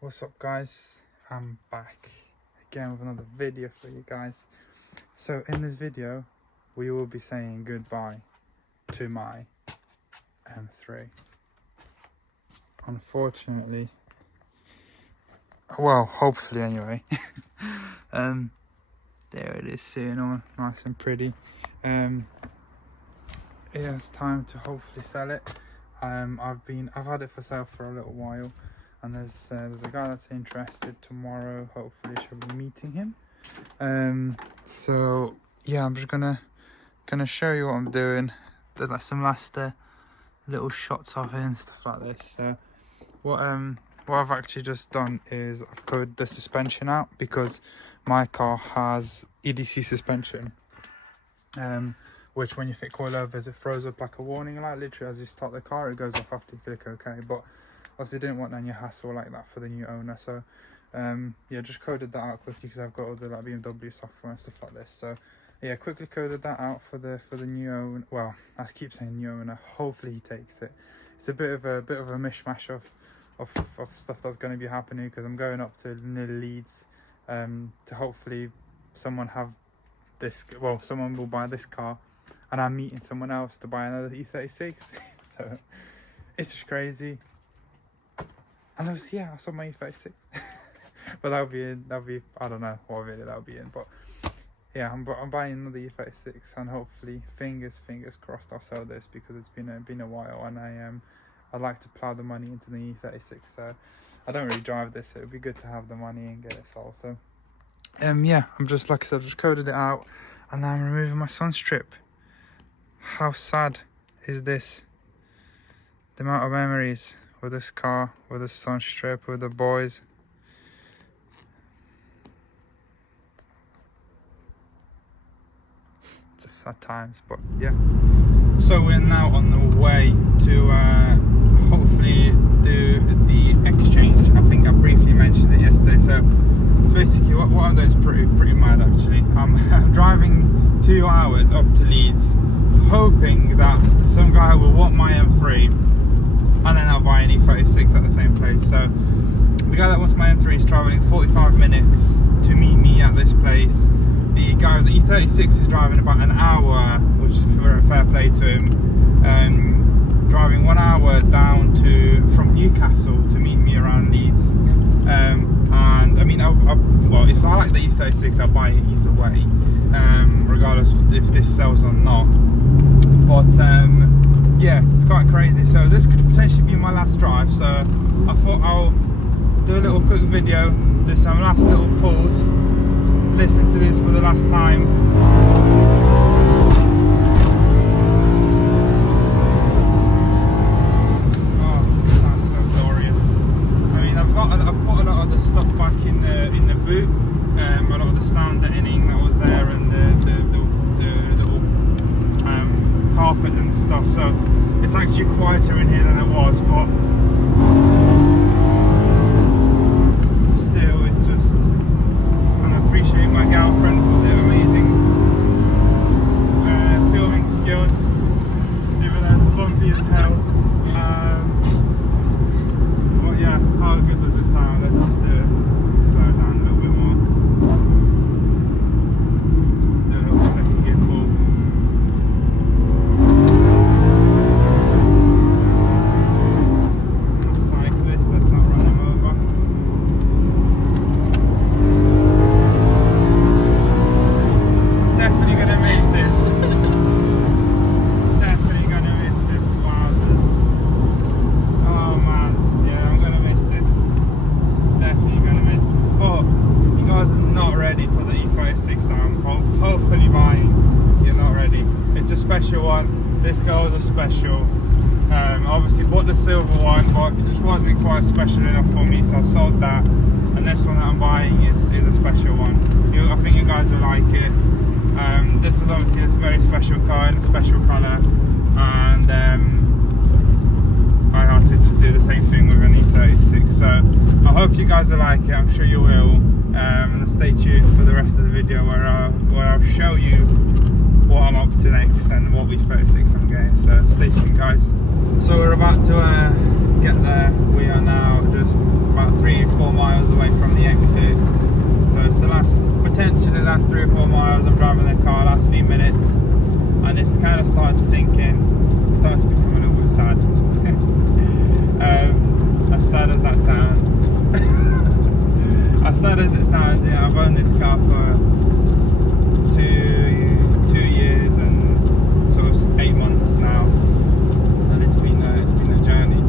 What's up guys, I'm back again with another video for you guys. So in this video we will be saying goodbye to my M3. Unfortunately, well, hopefully anyway. There it is, sitting on nice and pretty. It's time to hopefully sell it. I've had it for sale for a little while, and there's a guy that's interested. Tomorrow hopefully she'll be meeting him. So yeah, I'm just gonna show you what I'm doing. There's like some last little shots of it and stuff like this. So what I've actually just done is I've coded the suspension out, because my car has EDC suspension, which when you fit coilovers, it throws up like a warning light. Literally as you start the car, it goes off after you click OK. But obviously didn't want any hassle like that for the new owner. So yeah, just coded that out quickly because I've got all the like BMW software and stuff like this. So yeah, quickly coded that out for the new owner. Well, I keep saying new owner. Hopefully he takes it. It's a bit of a mishmash of stuff that's going to be happening, because I'm going up to near Leeds to hopefully someone will buy this car, and I'm meeting someone else to buy another E36. So it's just crazy. And obviously, yeah, I saw my E36. But that'll be I don't know what video that'll be in, but yeah, I'm buying another E36, and hopefully fingers crossed I'll sell this, because it's been a while, and I'd like to plow the money into the E36. So I don't really drive this, so it would be good to have the money and get it sold. So yeah, I'm just, like I said, just coded it out, and now I'm removing my sun strip. How sad is this? The amount of memories with this car, with the sun strip, with the boys. It's a sad times, but yeah. So we're now on the way to hopefully do the exchange. I think I briefly mentioned it yesterday. So it's basically what I'm doing is pretty mad actually. I'm driving 2 hours up to Leeds, hoping that some guy will want my M3, and then I'll buy an E36 at the same place. So the guy that wants my M3 is travelling 45 minutes to meet me at this place. The guy with the E36 is driving about an hour, which is fair play to him. Driving 1 hour down from Newcastle to meet me around Leeds. And I mean, well, if I like the E36, I'll buy it either way, regardless of if this sells or not. But yeah, it's quite crazy. So this could potentially be my last drive. So I thought I'll do a little quick video, do some last little pulls. Listen to this for the last time. Oh, it sounds so glorious. I mean, I've put a lot of the stuff back in the boot. A lot of the sound deadening that was there, and the little carpet and stuff. So it's actually quieter in here than it was, but still, it's just. Appreciate my girlfriend for the amazing filming skills, even though it's bumpy as hell. But yeah, how good does it sound? Let's just do it. Slow down a little bit more. Do a little second gear pull. Cyclist, let's not run him over. Definitely gonna miss this. Definitely gonna miss this. Wowzers. Oh man, yeah, I'm gonna miss this. Definitely gonna miss this. But you guys are not ready for the E36 that I'm hopefully buying. You're not ready. It's a special one. This girl's a special. Obviously bought the silver one, but it just wasn't quite special enough for me, so I sold that. And this one that I'm buying is a special one. I think you guys will like it. This was obviously a very special car in a special colour, and I had to do the same thing with an E36. So I hope you guys will like it. I'm sure you will. And stay tuned for the rest of the video where I'll show you what I'm up to next and what E36 I'm getting. So stay tuned, guys. So we're about to get there. We are now just about 3 or 4 miles away from the exit. So it's the potentially last 3 or 4 miles I'm driving the car, last few minutes, and it's kind of started to sink in. It starts to become a little bit sad. As sad as that sounds. As sad as it sounds, yeah, I've owned this car for 2 years and sort of 8 months now, and it's been a journey.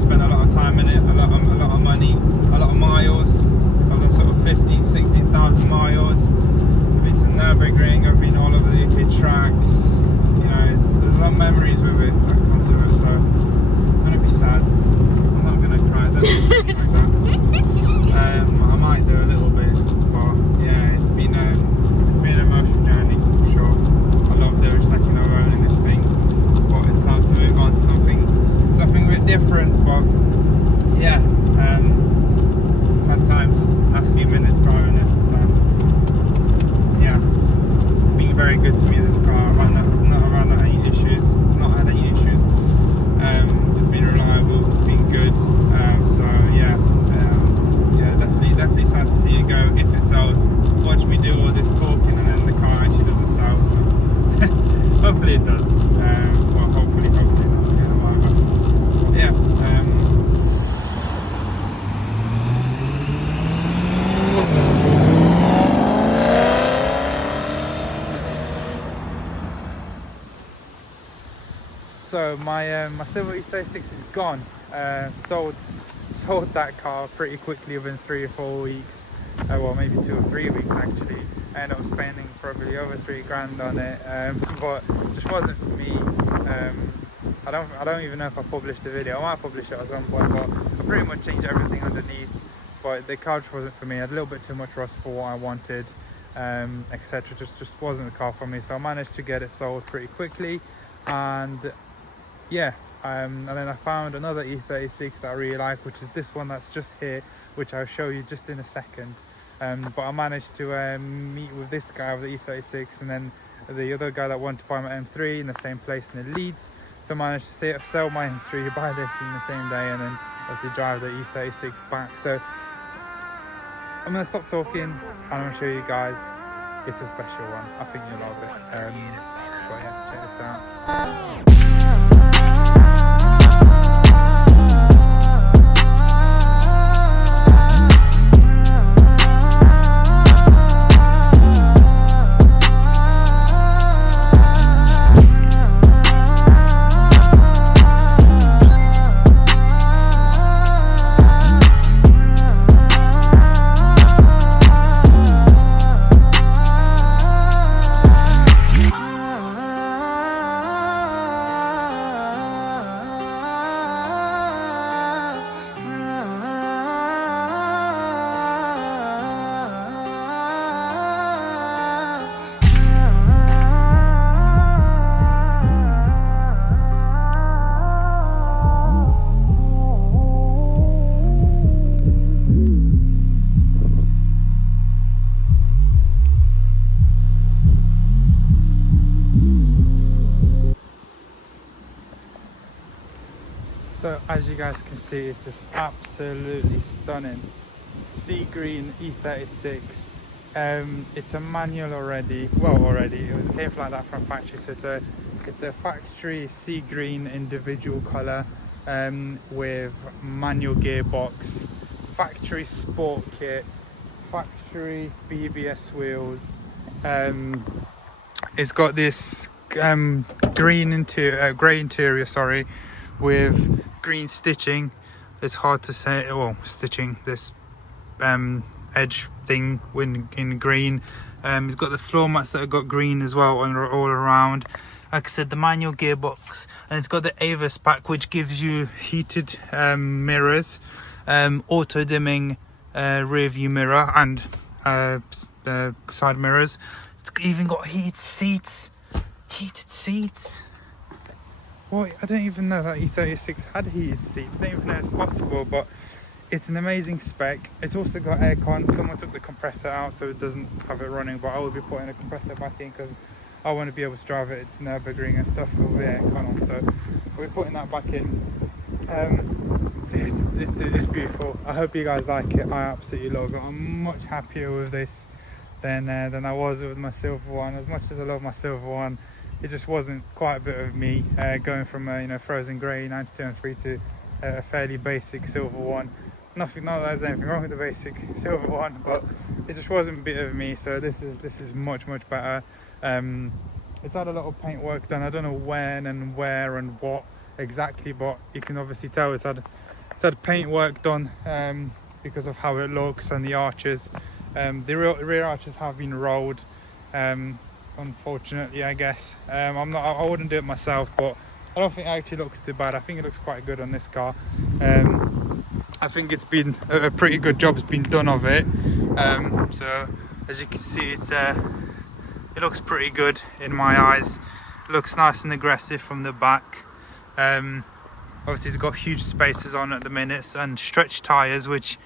Spent a lot of time in it, a lot of money, a lot of miles. I've done sort of 15,000 to 16,000 miles. I've been to Nürburgring, I've been all over the UK tracks. You know, there's a lot of memories with it that comes with it. So I'm gonna be sad. I'm not gonna cry though, like that. I might do a little bit, but yeah, it's been an emotional journey for sure. I loved every second of owning this thing, but it's time to move on to something a bit different. But yeah, sad times. Last few minutes driving it. So yeah, it's been very good to me. This car, I've not had any issues. I've not had any issues. It's been reliable. It's been good. So yeah. Definitely sad to see it go. If it sells, watch me do all this talking and then the car actually doesn't sell. So hopefully it does. Well, hopefully not. Yeah, whatever. But yeah. So my silver E36 is gone. Sold that car pretty quickly within 3 or 4 weeks. Well, maybe 2 or 3 weeks actually. I ended up spending probably over 3 grand on it, but it just wasn't for me. I don't even know if I published the video. I might publish it at some point, but I pretty much changed everything underneath. But the car just wasn't for me. I had a little bit too much rust for what I wanted, etc. Just wasn't the car for me. So I managed to get it sold pretty quickly, and yeah. And then I found another E36 that I really like, which is this one that's just here, which I'll show you just in a second. But I managed to meet with this guy with the E36, and then the other guy that wanted to buy my M3 in the same place in Leeds. So I managed to sell my M3, buy this in the same day, and then obviously drive the E36 back. So I'm going to stop talking and I'm going to show you guys. It's a special one. I think you'll love it. But yeah, check this out. So as you guys can see, it's this absolutely stunning sea green E36. It's a manual already. It came like that from factory. So it's a factory sea green individual color with manual gearbox, factory sport kit, factory BBS wheels. It's got this grey interior, sorry, with green stitching. It's hard to say, well, stitching, this edge thing in green. It's got the floor mats that have got green as well all around. Like I said, the manual gearbox, and it's got the Avis pack, which gives you heated mirrors, auto dimming rear view mirror, and side mirrors. It's even got heated seats. What? I don't even know that E36 had heated seats. I don't even know it's possible, but it's an amazing spec. It's also got aircon. Someone took the compressor out, so it doesn't have it running, but I will be putting a compressor back in because I want to be able to drive it to Nürburgring and stuff with the aircon on, so we're putting that back in. So it's beautiful. I hope you guys like it. I absolutely love it. I'm much happier with this than I was with my silver one. As much as I love my silver one, it just wasn't quite a bit of me, going from a frozen grey 92 M3 to a fairly basic silver one. Not that there's anything wrong with the basic silver one, but it just wasn't a bit of me. So this is much better. It's had a lot of paint work done. I don't know when and where and what exactly, but you can obviously tell it's had paint work done, because of how it looks, and the arches. The rear arches have been rolled, unfortunately, I guess. I wouldn't do it myself, but I don't think it actually looks too bad. I think it looks quite good on this car. I think it's been a pretty good job has been done of it. So as you can see, it looks pretty good in my eyes. It looks nice and aggressive from the back. Obviously it's got huge spacers on at the minute and stretch tyres, which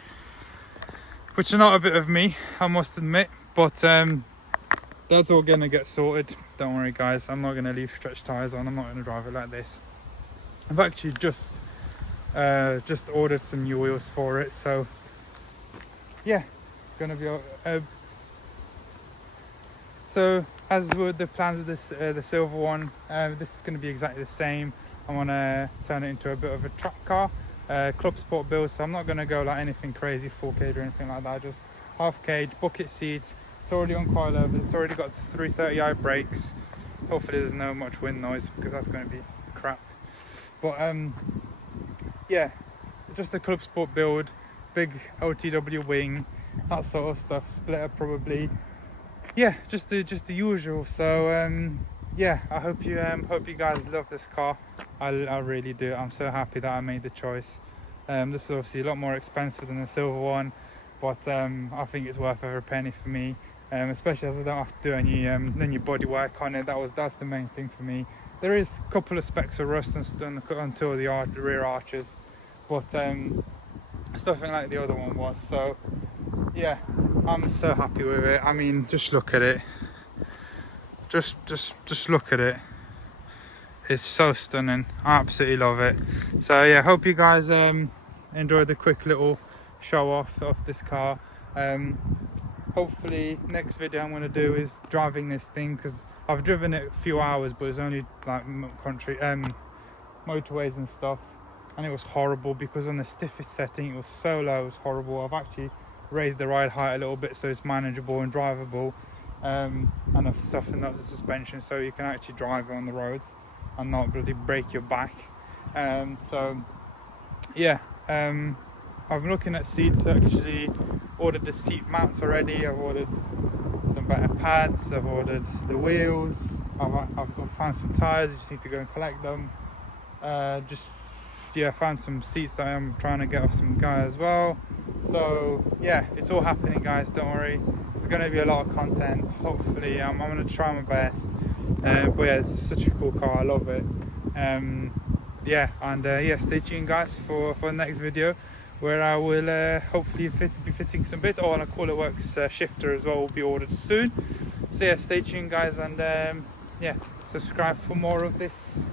are not a bit of me, I must admit, but that's all gonna get sorted. Don't worry guys, I'm not gonna leave stretch tyres on. I'm not gonna drive it like this. I've actually just ordered some new wheels for it, so yeah, gonna be so as with the plans with this the silver one, this is going to be exactly the same. I want to turn it into a bit of a track car, club sport build, so I'm not going to go like anything crazy 4K or anything like that. Just half cage, bucket seats. It's already on coilovers. It's already got 330i brakes. Hopefully there's no much wind noise, because that's going to be crap. But yeah, just a club sport build, big OTW wing, that sort of stuff. Splitter probably. Yeah, just the usual. So yeah, I hope you guys love this car. I really do. I'm so happy that I made the choice. This is obviously a lot more expensive than the silver one, but I think it's worth every penny for me, especially as I don't have to do any body work on it. That's the main thing for me. There is a couple of specks of rust and on two of the rear arches, but it's nothing like the other one was. So yeah, I'm so happy with it. I mean, just look at it. Just look at it. It's so stunning. I absolutely love it. So yeah, hope you guys enjoyed the quick little show off of this car. Hopefully next video I'm going to do is driving this thing, because I've driven it a few hours, but it's only like country motorways and stuff, and it was horrible because on the stiffest setting it was so low. It was horrible. I've actually raised the ride height a little bit so it's manageable and drivable, and I've softened up the suspension so you can actually drive it on the roads and not really break your back. So yeah, I'm looking at seats. I actually ordered the seat mounts already. I've ordered some better pads. I've ordered the wheels. I've found some tyres. I just need to go and collect them. I found some seats that I'm trying to get off some guy as well. So yeah, it's all happening guys, don't worry. There's going to be a lot of content. Hopefully I'm going to try my best. But yeah, it's such a cool car. I love it. Yeah, stay tuned guys for the next video, where I will hopefully be fitting some bits. Oh, and a Call It Works shifter as well will be ordered soon. So yeah, stay tuned guys, and yeah, subscribe for more of this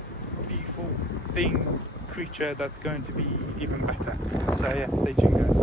beautiful thing, creature that's going to be even better. So yeah, stay tuned guys.